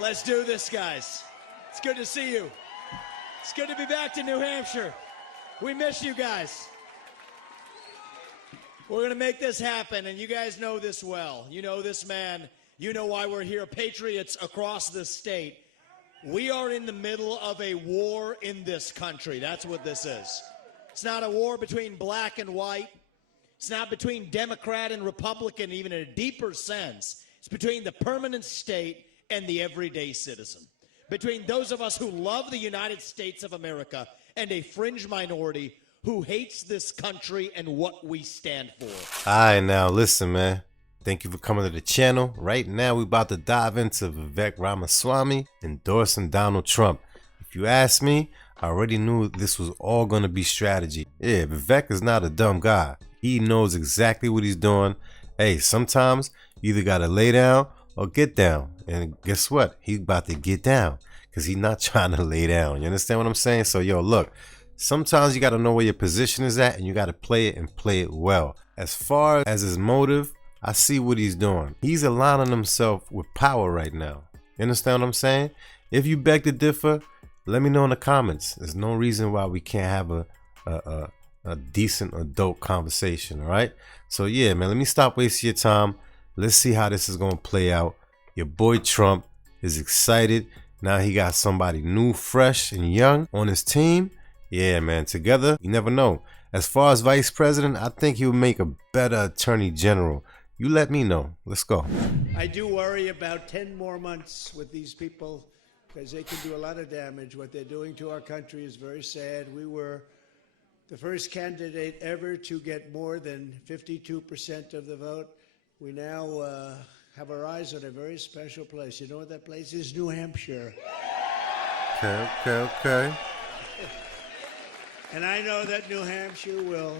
Let's do this, guys. It's good to see you. It's good to be back to New Hampshire. We miss you guys. We're going to make this happen, and you guys know this well. You know this man. You know why we're here. Patriots across the state. We are in the middle of a war in this country. That's what this is. It's not a war between black and white. It's not between Democrat and Republican, even in a deeper sense. It's between the permanent state and the everyday citizen. Between those of us who love the United States of America and a fringe minority who hates this country and what we stand for. All right, now listen, man. Thank you for coming to the channel. Right now, we're about to dive into Vivek Ramaswamy endorsing Donald Trump. If you ask me, I already knew this was all going to be strategy. Yeah, Vivek is not a dumb guy. He knows exactly what he's doing. Hey, sometimes you either got to lay down or get down. And guess what? He's about to get down because he's not trying to lay down. You understand what I'm saying? So, yo, look, sometimes you got to know where your position is at and you got to play it and play it well. As far as his motive, I see what he's doing. He's aligning himself with power right now. You understand what I'm saying? If you beg to differ, let me know in the comments. There's no reason why we can't have a decent adult conversation, all right? So yeah, man, let me stop wasting your time. Let's see how this is going to play out. Your boy Trump is excited. Now he got somebody new, fresh, and young on his team. Yeah, man, together, you never know. As far as vice president, I think he would make a better attorney general. You let me know. Let's go. I do worry about 10 more months with these people because they can do a lot of damage. What they're doing to our country is very sad. We were the first candidate ever to get more than 52% of the vote. We now have our eyes on a very special place. You know what that place is? New Hampshire. Okay. And I know that New Hampshire will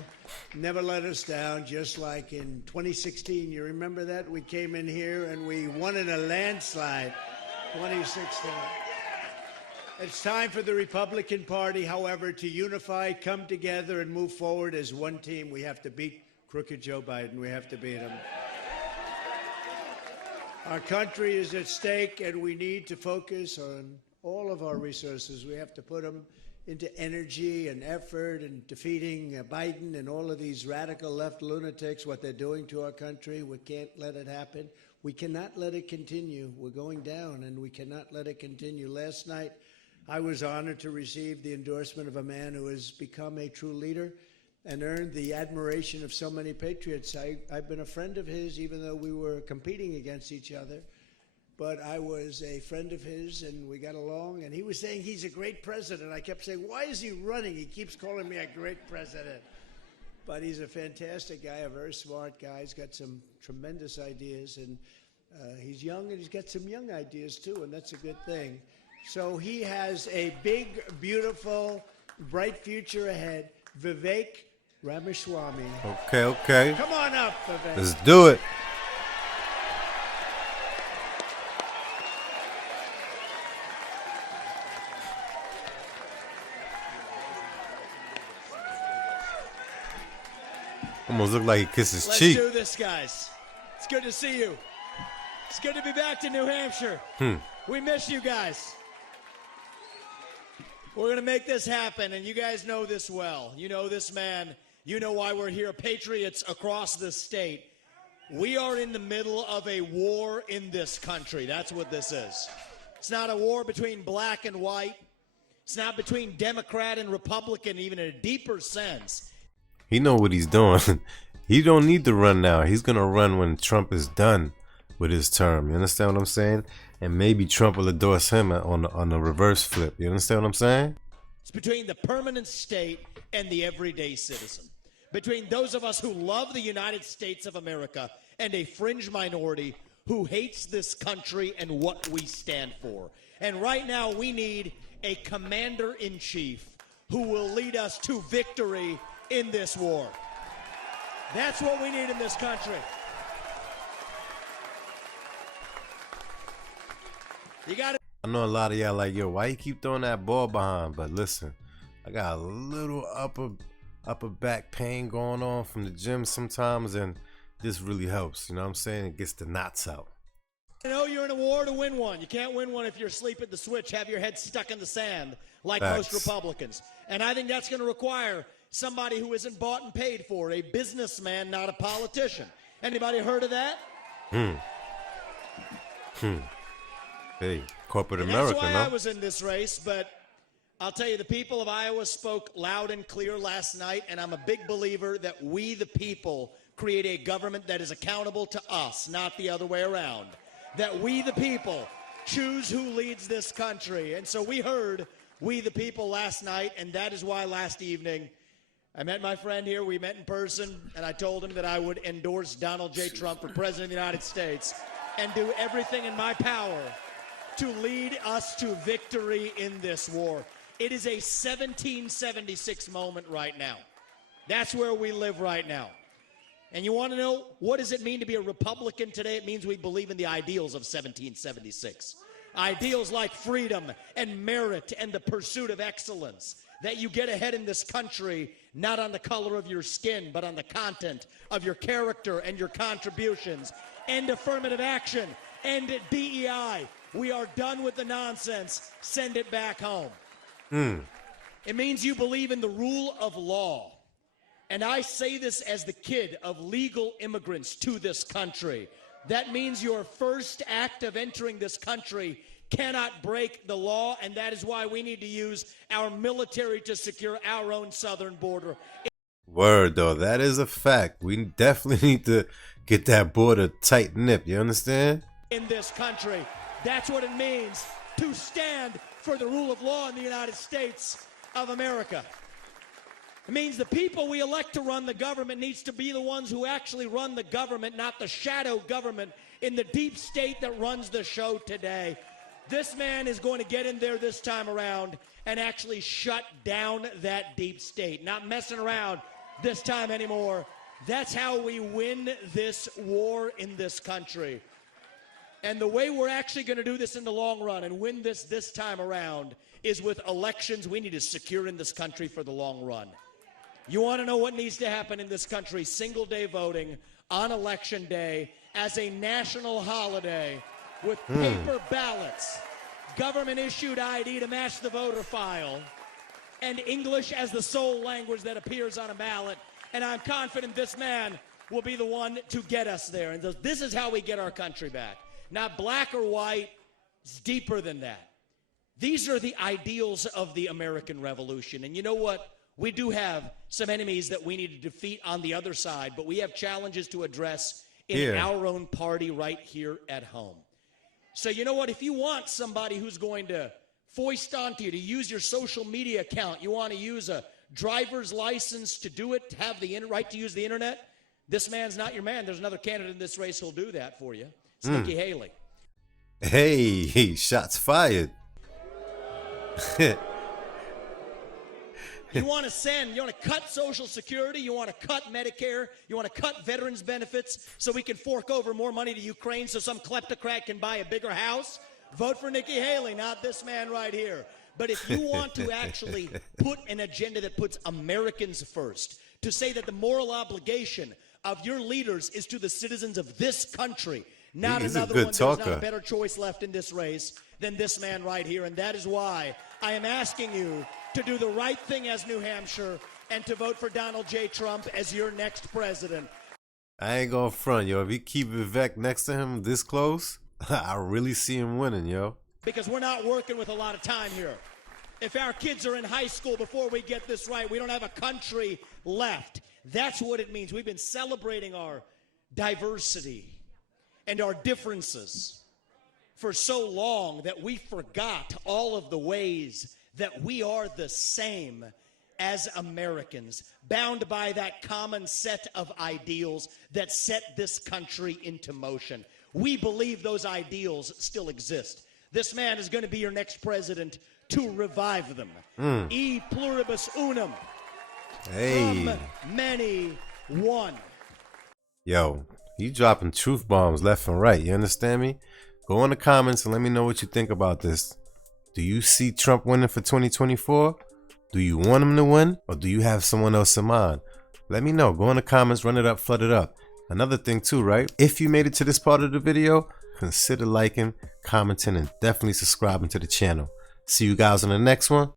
never let us down, just like in 2016. You remember that? We came in here and we won in a landslide, 2016. It's time for the Republican Party, however, to unify, come together, and move forward as one team. We have to beat crooked Joe Biden. We have to beat him. Our country is at stake, and we need to focus on all of our resources. We have to put them into energy and effort and defeating Biden and all of these radical left lunatics, what they're doing to our country. We can't let it happen. We cannot let it continue. We're going down, and we cannot let it continue. Last night, I was honored to receive the endorsement of a man who has become a true leader and earned the admiration of so many patriots. I've been a friend of his, even though we were competing against each other. But I was a friend of his, and we got along, and he was saying he's a great president. I kept saying, why is he running? He keeps calling me a great president. But he's a fantastic guy, a very smart guy. He's got some tremendous ideas, and he's young, and he's got some young ideas, too, and that's a good thing. So he has a big, beautiful, bright future ahead. Vivek Ramaswamy. Okay. Come on up, Vivek. Let's do it. Almost look like he kissed his cheek. Let's do this, guys. It's good to see you. It's good to be back to New Hampshire. We miss you guys. We're going to make this happen, and you guys know this well. You know this man. You know why we're here. Patriots across the state. We are in the middle of a war in this country. That's what this is. It's not a war between black and white. It's not between Democrat and Republican, even in a deeper sense. He know what he's doing. He don't need to run now. He's going to run when Trump is done with his term. You understand what I'm saying? And maybe Trump will endorse him on the reverse flip. You understand what I'm saying? It's between the permanent state and the everyday citizen. Between those of us who love the United States of America and a fringe minority who hates this country and what we stand for. And right now we need a commander-in-chief who will lead us to victory in this war. That's what we need in this country. You got to. I know a lot of y'all like, yo, why you keep throwing that ball behind? But listen, I got a little upper back pain going on from the gym sometimes, and this really helps. You know what I'm saying? It gets the knots out. You know you're in a war to win one. You can't win one if you're asleep at the switch, have your head stuck in the sand like Facts. most Republicans. And I think that's going to require somebody who isn't bought and paid for, a businessman, not a politician. Anybody heard of that? Hey, corporate And America, that's why no? I was in this race, but I'll tell you, the people of Iowa spoke loud and clear last night, and I'm a big believer that we, the people, create a government that is accountable to us, not the other way around. That we, the people, choose who leads this country. And so we heard we, the people, last night, and that is why last evening I met my friend here. We met in person, and I told him that I would endorse Donald J. Trump for President of the United States and do everything in my power to lead us to victory in this war. It is a 1776 moment right now. That's where we live right now. And you want to know, what does it mean to be a Republican today? It means we believe in the ideals of 1776. Ideals like freedom and merit and the pursuit of excellence. That you get ahead in this country, not on the color of your skin, but on the content of your character and your contributions. End affirmative action. End DEI. We are done with the nonsense. Send it back home. It means you believe in the rule of law. And I say this as the kid of legal immigrants to this country. That means your first act of entering this country cannot break the law, and that is why we need to use our military to secure our own southern border. Word, though, that is a fact. We definitely need to get that border tight nip. You understand? In this country, that's what it means to stand for the rule of law in the United States of America. It means the people we elect to run the government needs to be the ones who actually run the government, not the shadow government in the deep state that runs the show today. This man is going to get in there this time around and actually shut down that deep state. Not messing around this time anymore. That's how we win this war in this country. And the way we're actually going to do this in the long run and win this time around is with elections we need to secure in this country for the long run. You want to know what needs to happen in this country? Single day voting on election day as a national holiday with paper ballots, government issued ID to match the voter file, and English as the sole language that appears on a ballot. And I'm confident this man will be the one to get us there. And this is how we get our country back. Not black or white, it's deeper than that. These are the ideals of the American Revolution. And you know what? We do have some enemies that we need to defeat on the other side, but we have challenges to address in our own party right here at home. So you know what? If you want somebody who's going to foist onto you to use your social media account, you want to use a driver's license to do it, to have the right to use the internet, this man's not your man. There's another candidate in this race who'll do that for you. It's Nikki Haley. Hey, shots fired. You want to cut Social Security, you want to cut Medicare, you want to cut veterans benefits so we can fork over more money to Ukraine so some kleptocrat can buy a bigger house? Vote for Nikki Haley, not this man right here. But if you want to actually put an agenda that puts Americans first, to say that the moral obligation of your leaders is to the citizens of this country, not another one, there's not a better choice left in this race than this man right here. And that is why I am asking you to do the right thing as New Hampshire and to vote for Donald J. Trump as your next president. I ain't gonna front, yo. If you keep Vivek next to him this close, I really see him winning, yo. Because we're not working with a lot of time here. If our kids are in high school before we get this right, we don't have a country left. That's what it means. We've been celebrating our diversity and our differences for so long that we forgot all of the ways that we are the same as Americans, bound by that common set of ideals that set this country into motion. We believe those ideals still exist. This man is going to be your next president to revive them. E pluribus unum. Hey. From many, one. Yo, you dropping truth bombs left and right. You understand me? Go in the comments and let me know what you think about this. Do you see Trump winning for 2024? Do you want him to win? Or do you have someone else in mind? Let me know. Go in the comments, run it up, flood it up. Another thing too, right? If you made it to this part of the video, consider liking, commenting, and definitely subscribing to the channel. See you guys on the next one.